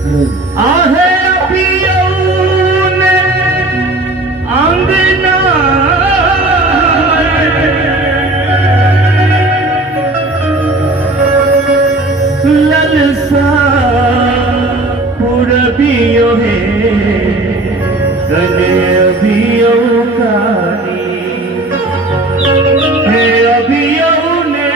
आहे अभियौन अंगना ललसा पुरबियो है कने अभियो कानी है अभियो ने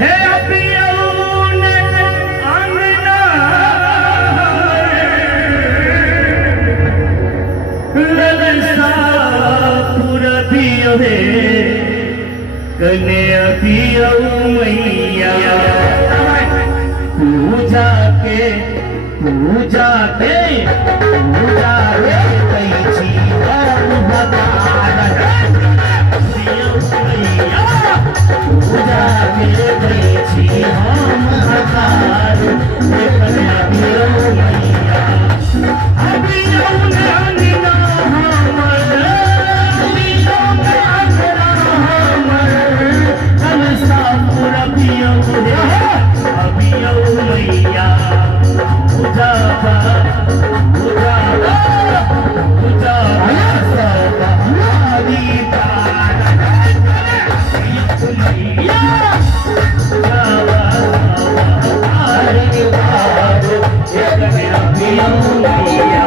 है अभियो ने अंगना ललसा पुरबियो है कने अभियो मैया पूजा के पूजा के पूजा रे कैची भगवान अभियो मैया पूजा के कैची हम हकार कने अभियो मैया अभियो अंगना हमर अभियो अंगना हमर कलसा पुरबियो अभियो मैया पूजा पूजा पूजा सब हमारी प्राण मैया पूजा हमारे बार एक अभियो मैया